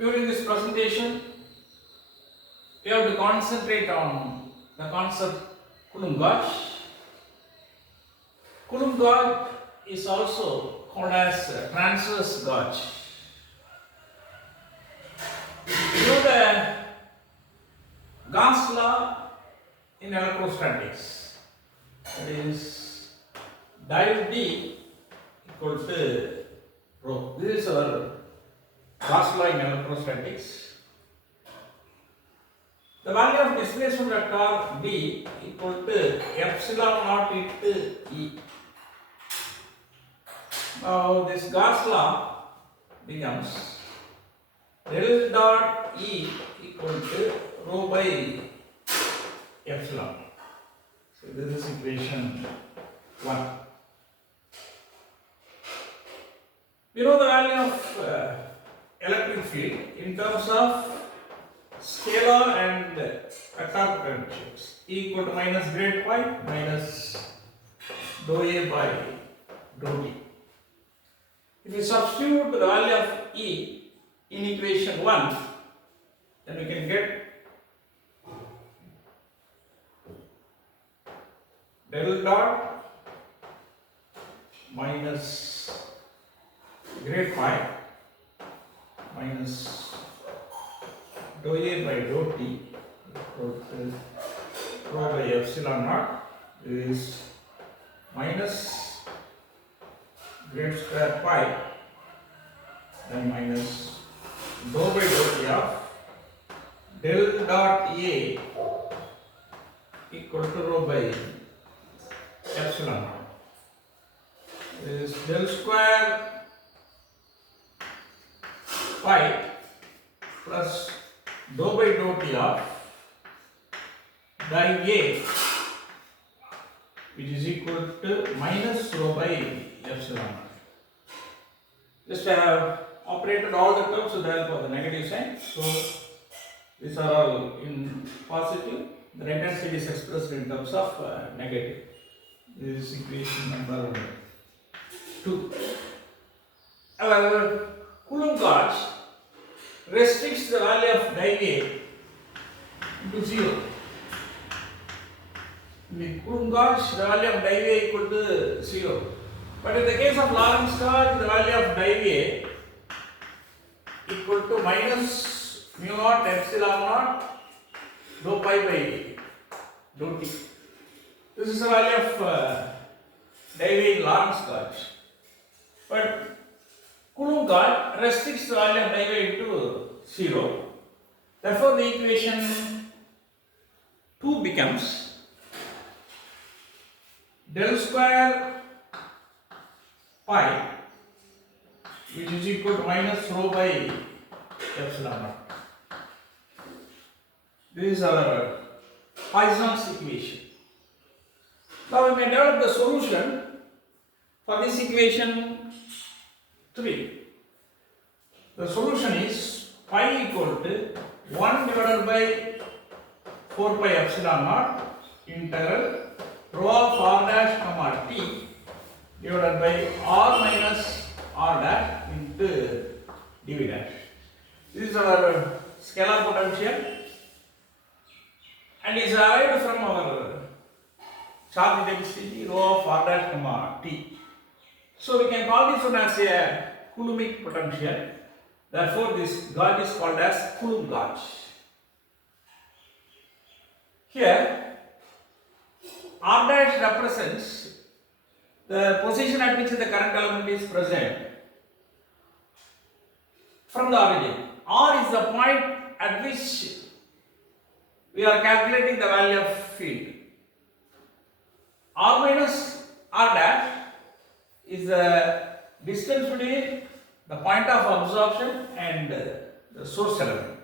During this presentation, we have to concentrate on the concept coulomb gauge. Coulomb gauge is also called as transverse gauge. You know the Gauss law in electrostatics, that is del D equal to rho. This is our Gauss law in electrostatics. The value of displacement vector D equal to epsilon naught into E. Now this Gauss law becomes del dot E equal to rho by epsilon. So this is equation 1. We know the value of electric field in terms of scalar and vector potentials. E equal to minus grade phi minus dou A by dou D. If you substitute the value of E in equation 1, then we can get del dot minus grade phi minus dou A by dou T equal to rho by epsilon naught is minus grade square phi then minus dou by dou T of del dot A equal to rho by epsilon naught is del square phi plus dou by dou T of di A, which is equal to minus rho by epsilon naught. Just I have operated all the terms with the help of the negative sign. So these are all in positive. The right hand side is expressed in terms of negative. This is equation number 2. Our Coulomb gauge restricts the value of di A to 0. In the Coulomb gauge, the value of di A equal to 0. But in the case of Lorentz gauge, the value of di A equal to minus mu naught epsilon naught dou pi by dou T. This is the value of di A in Lorentz gauge. But Coulomb gauge restricts the value of di A into 0. Therefore, the equation 2 becomes del square pi, which is equal to minus rho by epsilon naught. This is our Poisson's equation. Now we may develop the solution for this equation 3. The solution is pi equal to 1 divided by 4 pi epsilon naught integral rho of r dash comma t divided by r minus r dash into dv dash. This is our scalar potential and is derived from our charge density rho of r dash comma t. So we can call this one as a Coulombic potential. Therefore, this gauge is called as Coulomb gauge. Here, r dash represents the position at which the current element is present from the origin. R is the point at which we are calculating the value of field. R minus r dash is the distance between the point of absorption and the source element.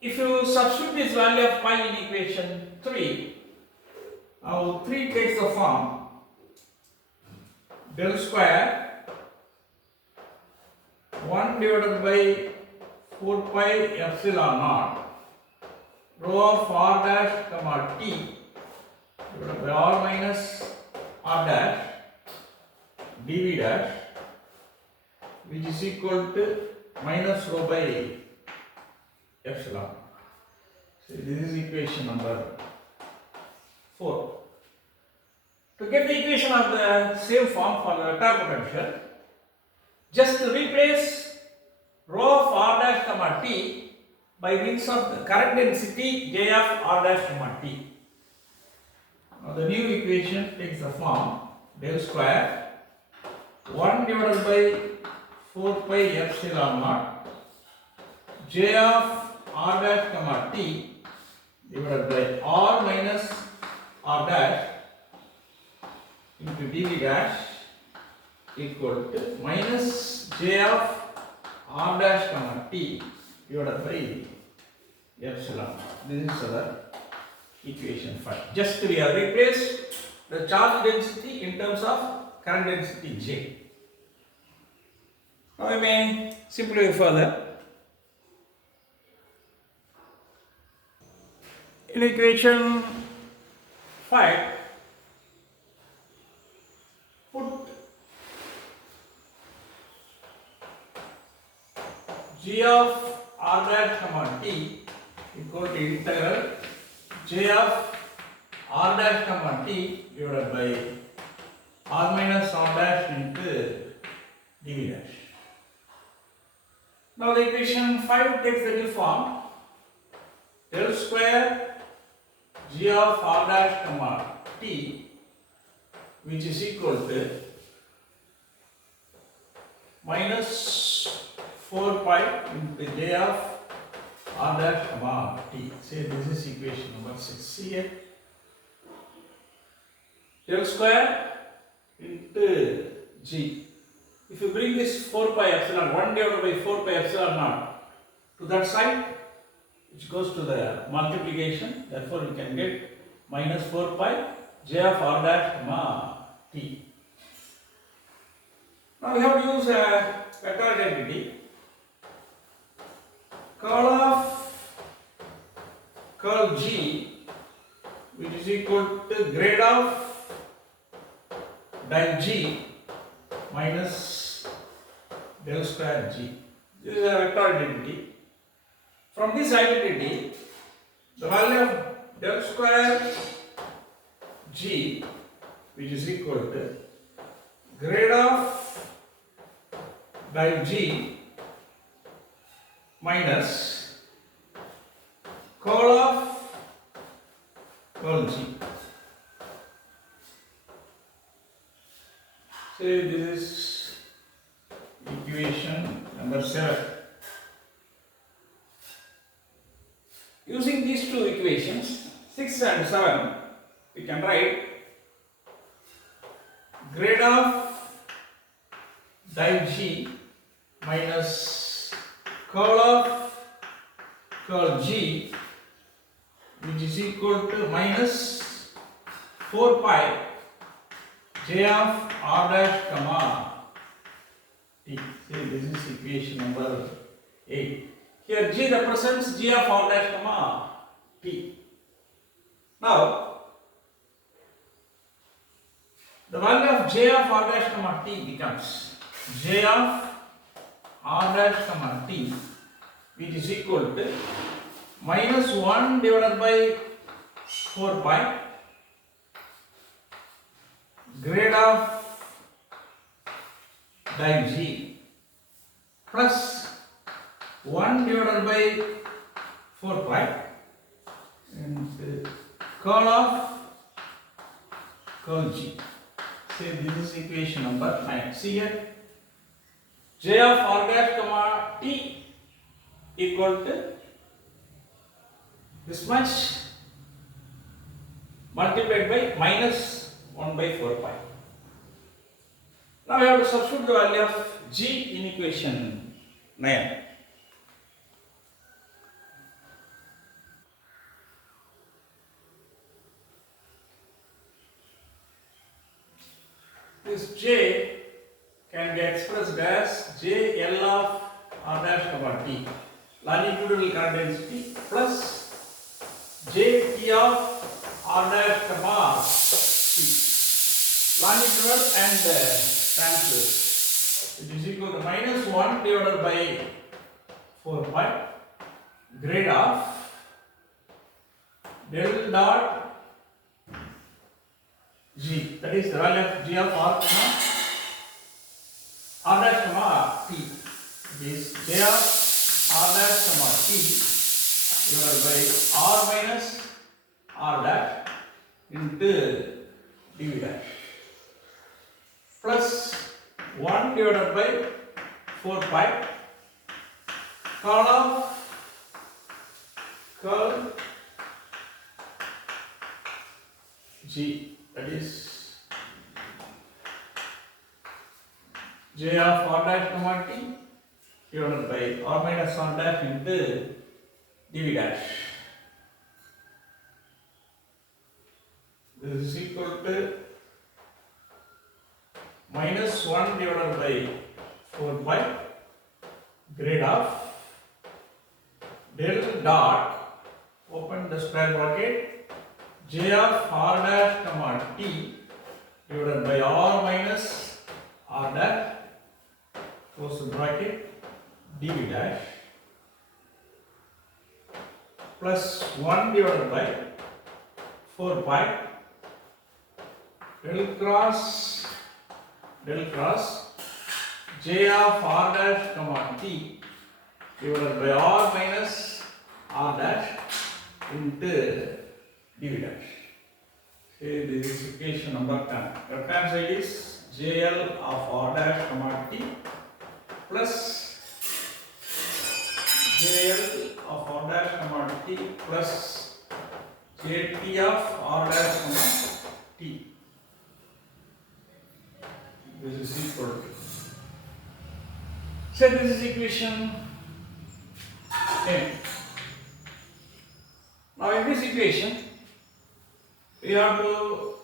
If you substitute this value of pi in equation 3, now 3 takes the form del square 1 divided by 4 pi epsilon naught rho of r dash comma t divided by r minus r dash dv dash which is equal to minus rho by epsilon. So this is equation number 4. To get the equation of the same form for the vector potential, just replace rho of r dash comma t by means of the current density J of r dash comma t. Now the new equation takes the form del square 1 divided by 4 pi epsilon naught J of r dash comma t divided by r minus r dash into dv dash equal to minus J of r dash comma t divided by epsilon. This is our equation 5. Just we have replaced the charge density in terms of current density J. Now we may simplify further. In equation 5, put g of r dash comma t equal to integral j of r dash comma t divided by r minus r dash into dv dash. Now the equation 5 takes the new form del square g of r dash comma t, which is equal to minus 4 pi into j of r dash comma t. Say this is equation number 6. See here, del square into g. If you bring this 4 pi epsilon 1 divided by 4 pi epsilon naught to that side, which goes to the multiplication, therefore we can get minus 4 pi j of r dash comma t. Now we have to use a vector identity. Curl of curl g, which is equal to grade of del g minus del square g. This is a vector identity. From this identity, the value of del square g, which is equal to grade of del g minus curl of curl g. So this is equation number 7. Using these two equations, 6 and 7, we can write grade of del g minus curl of curl g, which is equal to minus 4 pi j of r dash comma t. See, this is equation number 8. Here g represents g of r dash comma t. Now the value of j of r dash comma t becomes j of r dash comma t, which is equal to minus 1 divided by 4 pi grade of del g plus 1 divided by 4 pi and curl of curl g. Say this is equation number 9. See here, j of r dash comma t equal to this much multiplied by minus 1 by 4 pi. Now we have to substitute the value of g in equation 9. This j can be expressed as j L of r dash comma t, longitudinal current density, plus j T of r dash comma t, longitudinal and transverse. It is equal to minus 1 divided by 4 pi grade of del dot g, that is the value of g of r comma r dash comma t. It is j of r dash comma t divided by r minus r dash into dv dash plus 1 divided by 4 pi curl g, that is j of r dash comma t divided by r minus r dash into dv dash. This is equal to minus 1 divided by 4 pi grade of del dot, open the square bracket, j of r dash comma t divided by r minus r dash, close the bracket, dv dash plus 1 divided by 4 pi del cross j of r dash comma t divided by r minus r dash into dv dash. Say this is equation number 10. Left hand side is jl of r dash comma t plus jl of r dash comma t plus jt of r dash comma t. This is equal to, so this is equation 10. Now in this equation we have to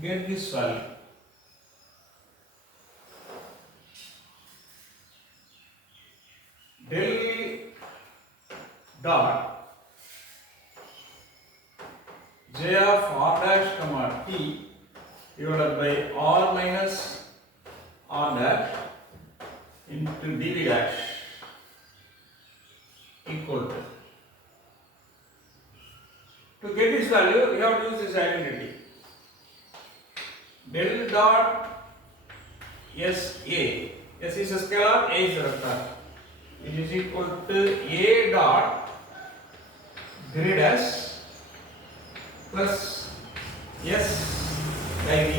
get this value. Del dot j of r dash comma t divided by r minus r dash into dv dash equal to get this value we have to use this identity. Del dot SA, S is a scalar, A is a vector. It is equal to A dot grade S plus S by V.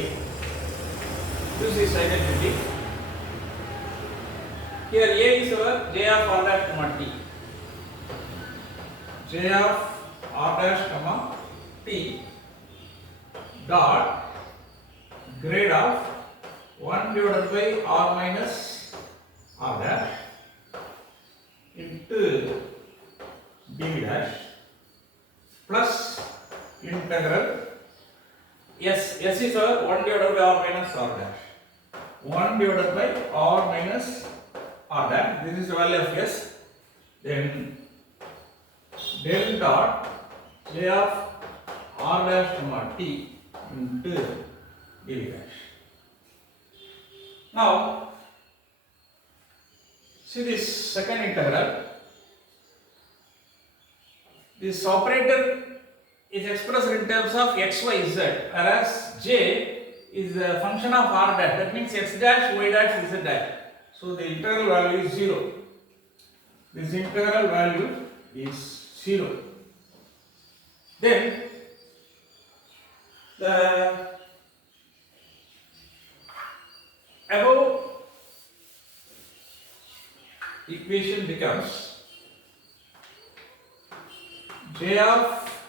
Use this identity. Here A is our j of r dash comma t. J of r dash comma t dot grade of 1 divided by r minus r dash into dv dash plus integral S is our 1 divided by r minus r dash, 1 divided by r minus r dash, this is the value of S, then del dot j of r dash comma t into dv dash. Now see this second integral, this operator is expressed in terms of x, y, z, whereas j is a function of r dash, that means x dash, y dash, z dash. So the integral value is 0. This integral value is 0. Then the above equation becomes j of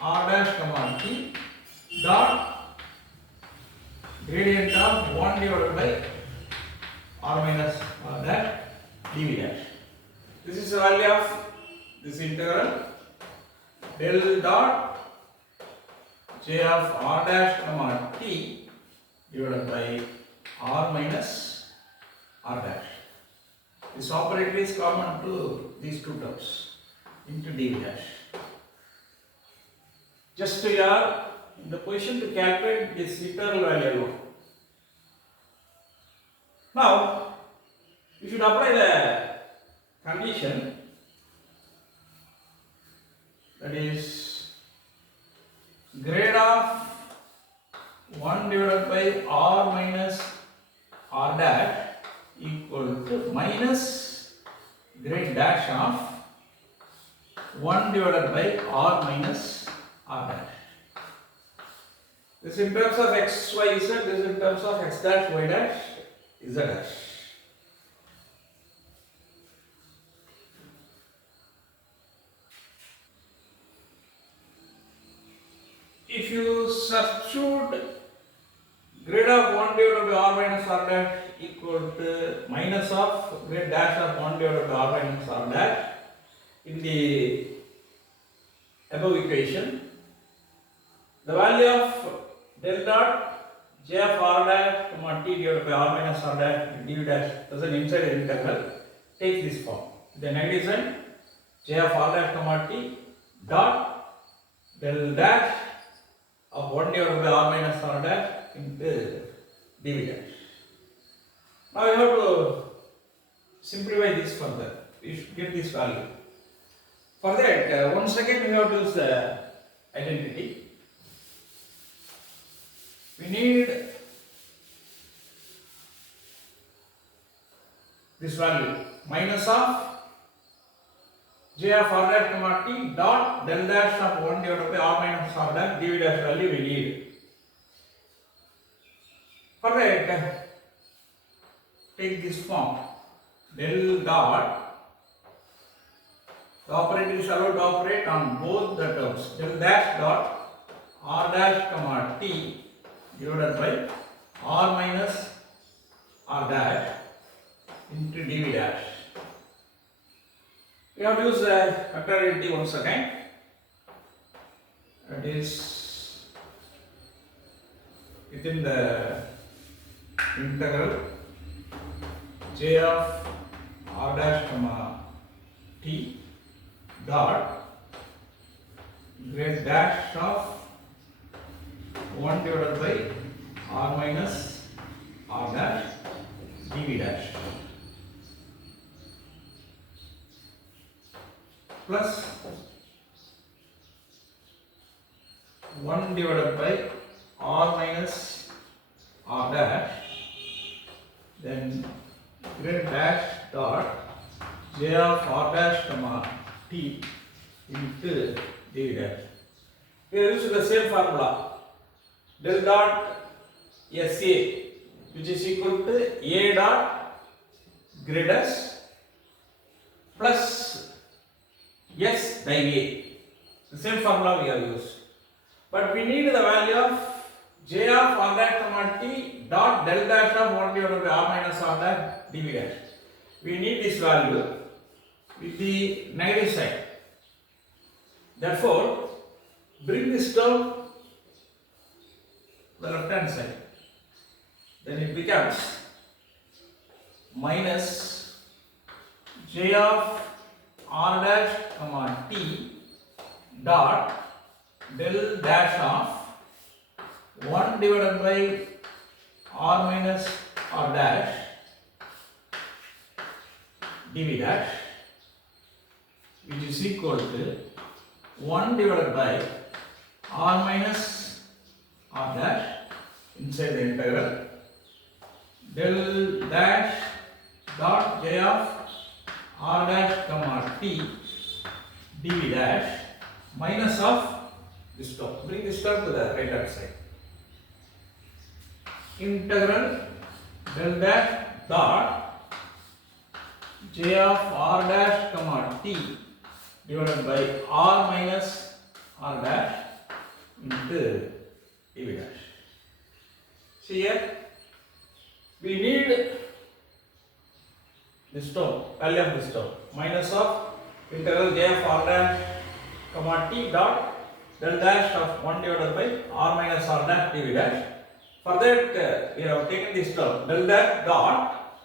r dash comma t dot gradient of 1 divided by r minus r dash dv dash. This is the value of this integral del dot j of r dash comma t divided by r minus r dash. This operator is common to these two terms into dv dash. Just we are in the position to calculate this literal value alone. Now should apply the condition, that is grade of 1 divided by r minus r dash equal to minus grade dash of 1 divided by r minus r dash. This in terms of x, y, z, this in terms of x dash, y dash, z dash. If you substitute grade of 1 divided by r minus r dash equal to minus of grade dash of 1 divided by r minus r dash in the above equation, the value of del dot j of r dash comma t divided by r minus r dash dv dash as an inside integral takes this form. The negative sign j of r dash comma t dot del dash of 1 divided by r minus r dash into dv dash. Now you have to simplify this further. You should get this value. For that, once again we have to use the identity. We need this value minus of j of r dash comma t dot del dash of 1 divided by r minus r dash dv dash value we need. For that, take this form del dot, the operator is allowed to operate on both the terms, del dash dot r dash comma t divided by r minus r dash into dv dash. We have to use the vector identity once again. It is within the integral j of r dash comma t dot grade dash of 1 divided by r minus r dash dv dash plus 1 divided by r minus r dash, then grade dash dot j of r dash comma t into dv dash. We are using the same formula, del dot SA, which is equal to a dot grade s plus S div A. The same formula we have used. But we need the value of j of r dash comma t dot del dash of 1 divided by r minus r dash dv dash. We need this value with the negative sign. Therefore, bring this term to the left hand side. Then it becomes minus j of r dash comma t dot del dash of 1 divided by r minus r dash dv dash, which is equal to 1 divided by r minus r dash inside the integral del dash dot j of r dash comma t dv dash minus of this term. Bring this term to the right hand side. Integral del dash dot j of r dash comma t divided by r minus r dash into dv dash. See here, we need this term, value of this term, minus of integral j of r dash comma t dot del dash of 1 divided by r minus r dash dv dash. For that, we have taken this term, del dash dot,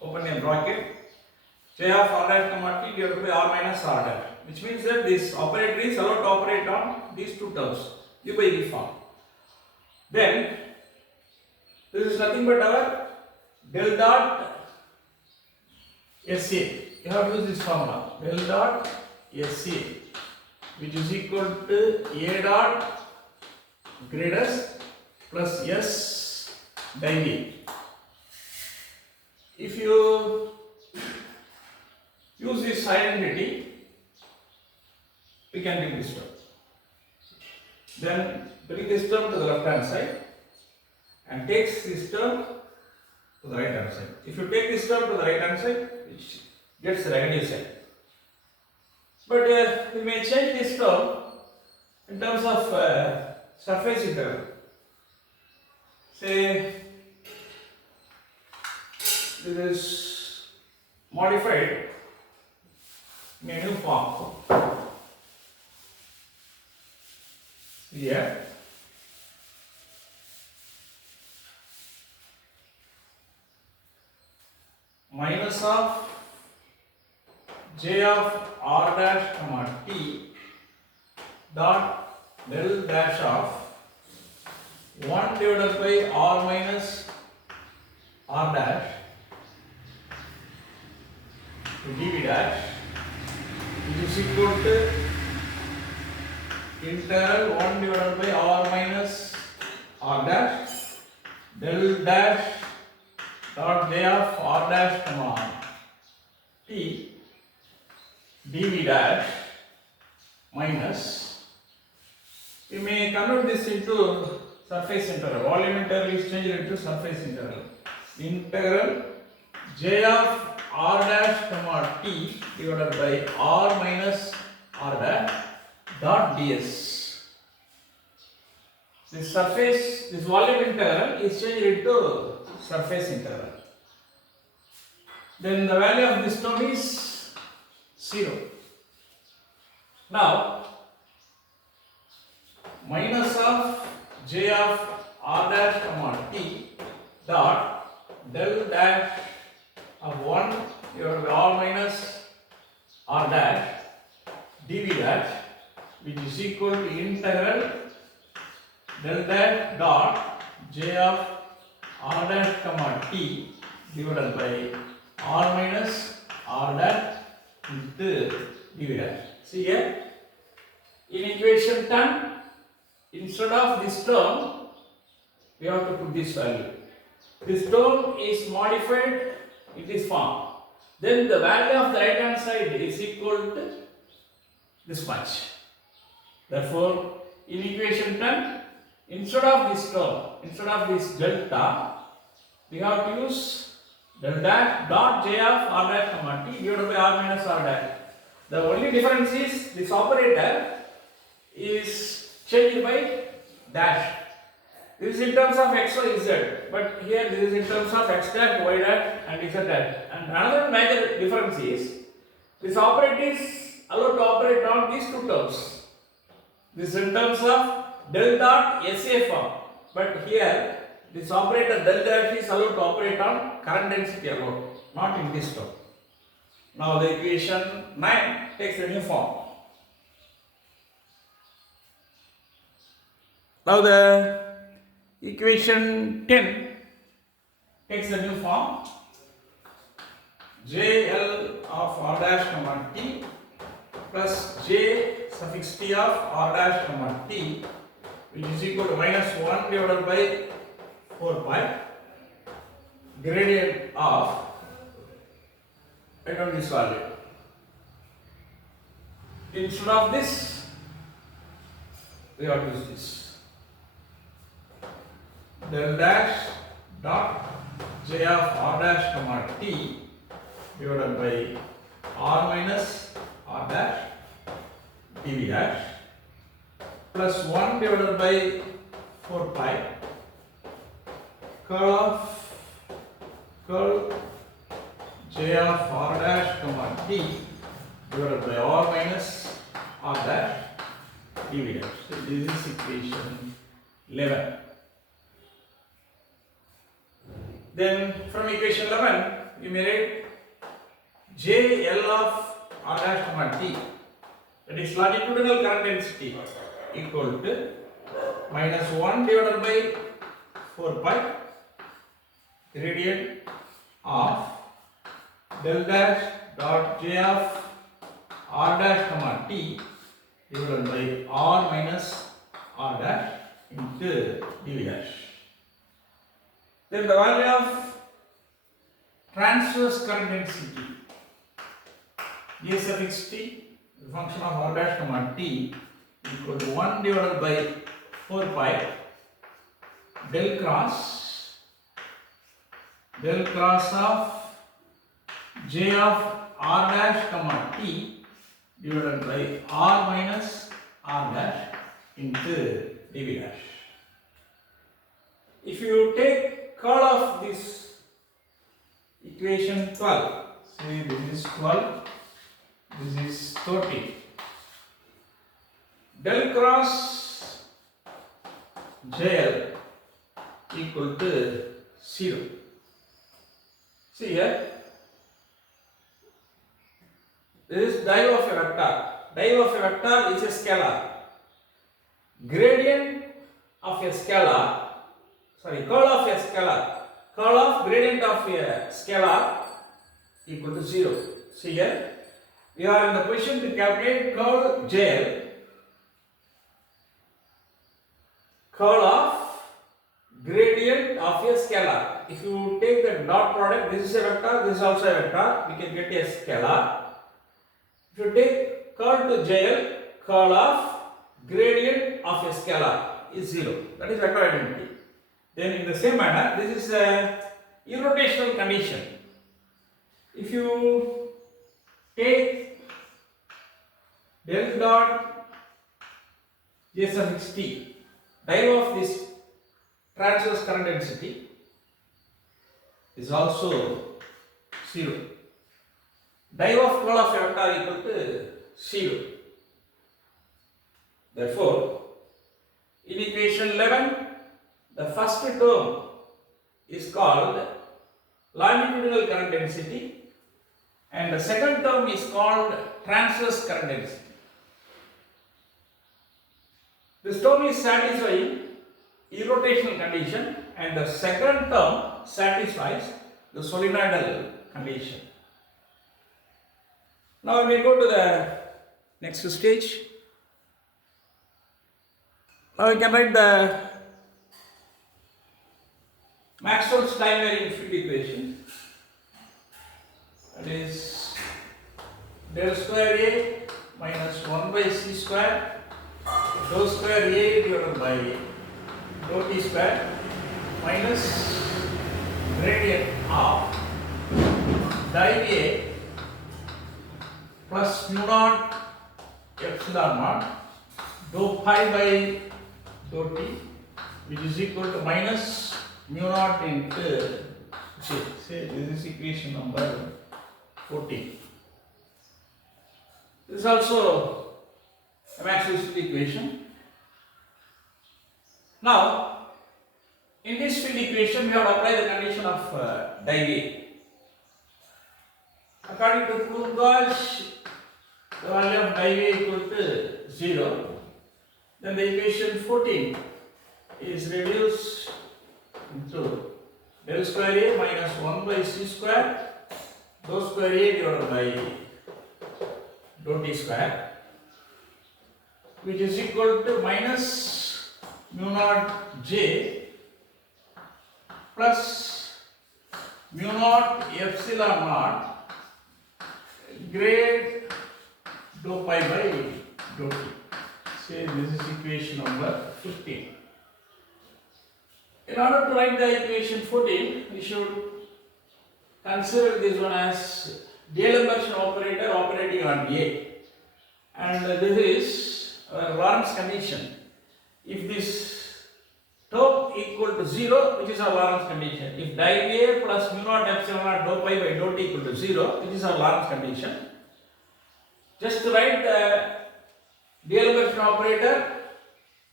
open a bracket, j of r dash comma t divided by r minus r dash, which means that this operator is allowed to operate on these two terms, u by v form. Then, this is nothing but our del dot SA. You have to use this formula. Del dot SA, which is equal to A dot gradus plus S div. If you use this identity, we can take this term. Then bring this term to the left hand side and takes this term to the right hand side. If you take this term to the right hand side, it gets the negative side. But we may change this term in terms of surface integral. Say this is modified in a new form. Here minus of j of r dash comma t dot del dash of 1 divided by r minus r dash to dv dash, which is equal to integral 1 divided by r minus r dash del dash dot j of r dash comma t dv dash minus, we may convert this into surface integral. Volume integral is changed into surface integral. Integral j of r dash comma t divided by r minus r dash dot ds. This surface, this volume integral is changed into surface integral. Then the value of this term is 0. Now minus of j of r dash comma t dot del dash of 1 divided by r minus r dash dv dash, which is equal to integral del dash dot j of r dash comma t divided by r minus r dash into dv dash. See here, in equation 10, instead of this term, we have to put this value. This term is modified in this form. Then the value of the right hand side is equal to this much. Therefore, in equation 10, instead of this term, instead of this delta, we have to use del dash dot j of r dash comma t divided by r minus r dash. The only difference is this operator is changed by dash. This is in terms of x, y, z, but here this is in terms of x dash, y dash and z dash. And another major difference is this operator is allowed to operate on these two terms. This is in terms of del dot SA form, but here this operator del dash is allowed to operate on current density alone, not in this term. Now the equation 9 takes a new form. Now the equation 10 takes a new form. JL of r dash comma t plus j suffix t of r dash comma t, which is equal to minus 1 divided by 4 pi gradient of, write down this value. Instead of this, we have to use this. Del dash dot j of r dash comma t divided by r minus r dash dv dash plus 1 divided by 4 pi curl j of r dash comma t divided by r minus r dash dv dash. So this is equation 11. Then from equation 11, we may write JL of r dash comma t, that is longitudinal current density, equal to minus 1 divided by 4 pi gradient of del dash dot j of r dash comma t divided by r minus r dash into dv dash. Then the value of transverse current density a suffix t, the function of r dash comma t equal to 1 divided by 4 pi del cross of j of r dash comma t divided by r minus r dash into dv dash. If you take curl of this equation 12, say this is 12, this is 30, del cross jl equal to 0. See here, this is div of a vector. Div of a vector is a scalar. Gradient of a scalar, curl of a scalar, curl of gradient of a scalar equal to 0. See here, we are in the position to calculate curl jl, curl of gradient of a scalar. If you take the dot product, this is a vector, this is also a vector, we can get a scalar. If you take curl to jl, curl of gradient of a scalar is 0. That is vector identity. Then in the same manner, this is a irrotational condition. If you take del dot j suffix t, div of this transverse current density is also 0. Div of curl of a vector equal to 0. Therefore, in equation 11, the first term is called longitudinal current density and the second term is called transverse current density. This term is satisfying irrotational condition and the second term satisfies the solenoidal condition. Now we may go to the next stage. Now we can write the Maxwell's time varying field equation. That is del square A minus 1 by c square dou square A divided by dou t square minus gradient of div A plus mu naught epsilon naught dou pi by dou t, which is equal to minus mu naught into say this is equation number 14. This is also a Maxwell's equation. Now, in this field equation, we have to apply the condition of div A. According to coulomb gauge, the value of div A equal to 0. Then the equation 14 is reduced into del square A minus 1 by c square dou square A divided by dou t square, which is equal to minus mu naught j plus mu naught epsilon naught grade dou pi by dou t. Say this is equation number 15. In order to write the equation 14, we should consider this one as D'Alembert operator operating on A, and this is our Lorentz condition. If this term equal to 0, which is our Lorentz condition. If div A plus mu naught epsilon naught dou pi by dou t equal to 0, which is our Lorentz condition. Just to write the D'Alembert operator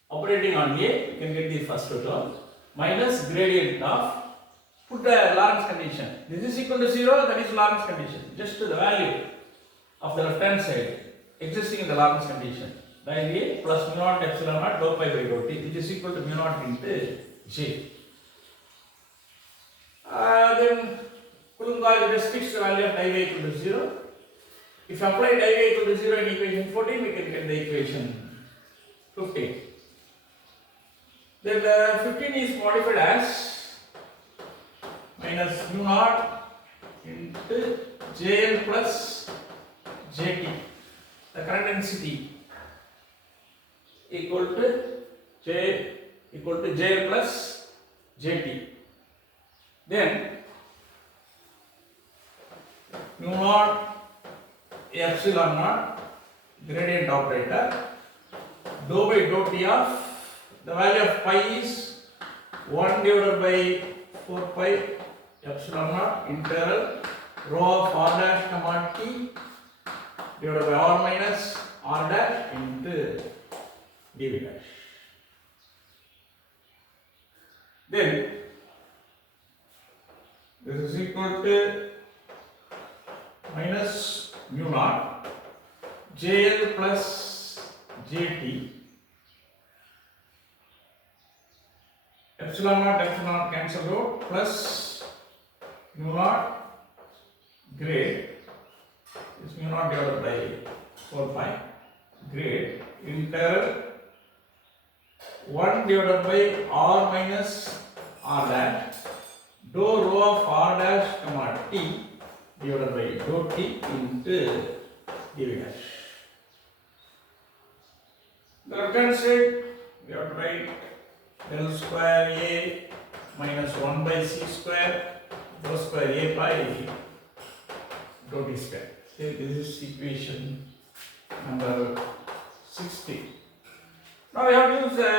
operating on A, you can get the first term minus gradient of, put the Lorentz condition. This is equal to 0, that is Lorentz condition. Just to the value of the left hand side existing in the Lorentz condition. Div A plus mu naught epsilon naught dou pi by dou t, which is equal to mu naught into j. Then Coulomb because it has fixed the value of div equal to 0. If apply div equal to 0 in equation 14, we can get the equation 15. Then the 15 is modified as minus mu naught into Jl plus Jt. The current density equal to Jl plus Jt. Then mu naught epsilon naught gradient operator dou by dou t of the value of pi is 1 divided by 4 pi epsilon naught integral rho of r dash comma t divided by r minus r dash into dv dash. Then this is equal to minus mu naught Jl plus Jt epsilon naught cancel out plus mu naught grade is mu naught divided by 4 pi grade integral 1 divided by r minus r dash dou rho of r dash comma t divided by dou t into dv dash. The left hand side we have to write del square a minus 1 by c square dou square a by dou t square. So this is equation number 60. Now we have to use the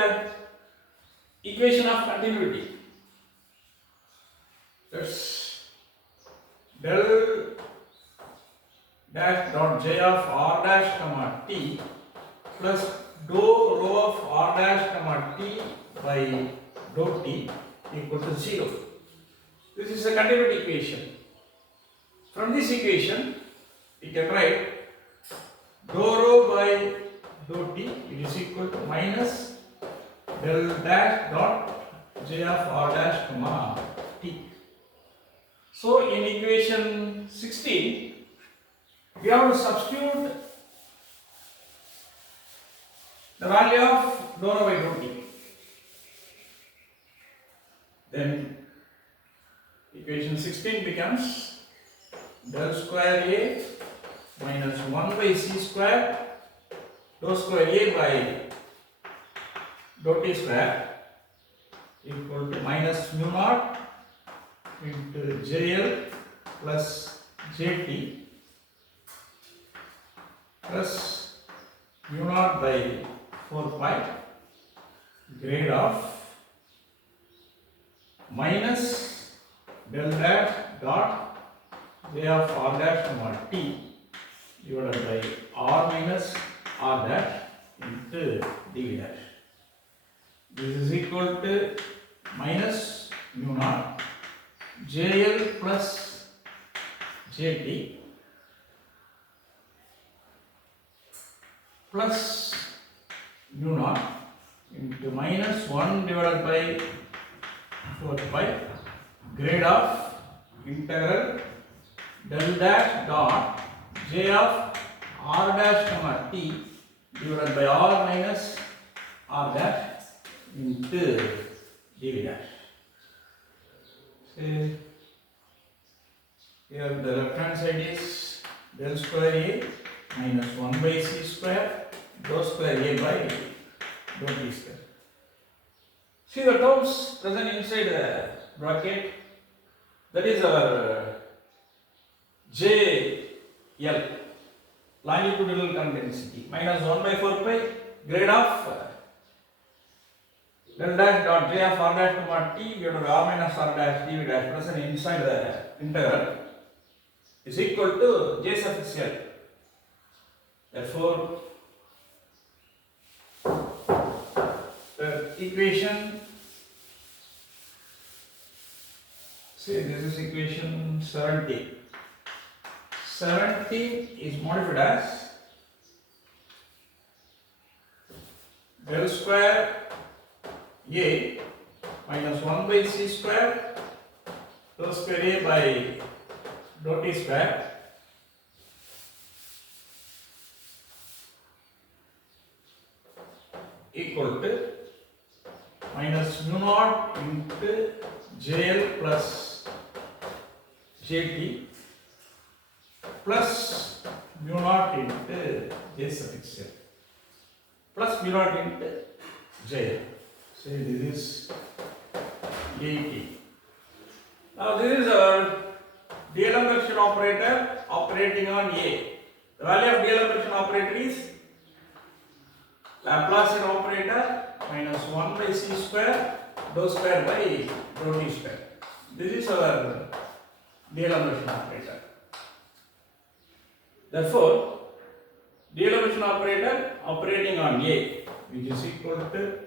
equation of continuity. That's del dash dot j of r dash comma t plus dou rho of r dash comma t by dou t equal to 0. This is a continuity equation. From this equation, we can write dou rho by dou t, it is equal to minus del dash dot j of r dash comma t. So in equation 16, we have to substitute the value of dou rho by dou t. Then equation 16 becomes del square a minus 1 by c square dou square a by dou t square equal to minus mu naught into Jl plus Jt plus mu naught by 4 pi grade of minus del dash dot j of r dash comma t divided by r minus r dash into dv dash. This is equal to minus mu naught Jl plus Jt plus mu naught into minus 1 divided by 4 pi grade of integral del dash dot j of r dash comma t divided by r minus r dash into dv dash. Here the left hand side is del square a minus 1 by c square dou square a by dou t square. See the terms present inside the bracket, that is our JL, longitudinal current density, minus 1 by 4 pi grade of del dash dot j of r dash comma t divided by r minus r dash dv dash present inside the integral is equal to j suffix l. Therefore, the equation, see this is equation 17. 17 is modified as del square a minus 1 by c square dou square a by dou t square equal to minus mu naught into JL plus JT plus mu naught into J suffix L plus mu naught into JL. Say this is AT. Now this is our D'Alembert operator operating on A. The value of D'Alembert operator is Laplacian operator minus 1 by c square dou square by dou t square. This is our D'Alembert operator. Therefore, D'Alembert operator operating on A, which is equal to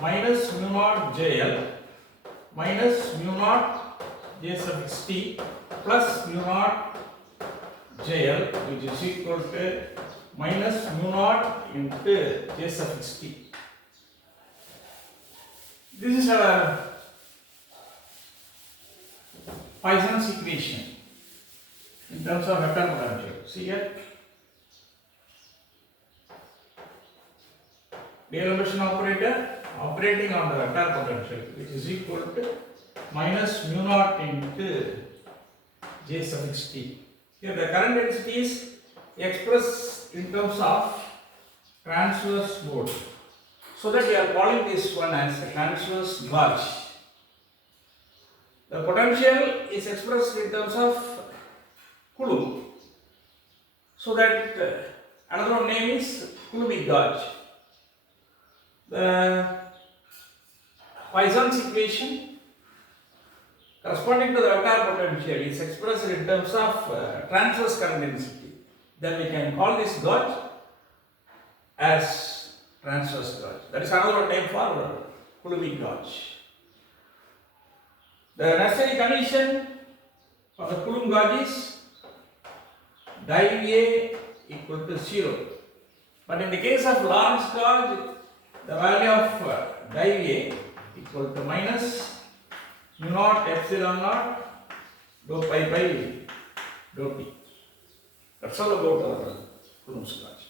minus mu naught JL minus mu naught J suffix T plus mu naught JL, which is equal to minus mu naught into J suffix T. This is our Poisson's equation in terms of vector potential. See here, D'Alembert operator operating on the vector potential, which is equal to minus mu naught into J suffix T. Here the current density is expressed in terms of transverse mode. So that we are calling this one as a transverse gauge. The potential is expressed in terms of coulomb. So that another name is coulombic gauge. The Poisson's equation corresponding to the vector potential is expressed in terms of transverse current density. Then we can call this gauge as transverse gauge. That is another name for coulombic gauge. The necessary condition for the coulomb gauge is div A equal to 0. But in the case of Lorentz gauge, the value of div A equal to minus mu naught epsilon naught dou pi by dou t. That's all about our Coulomb's gauge.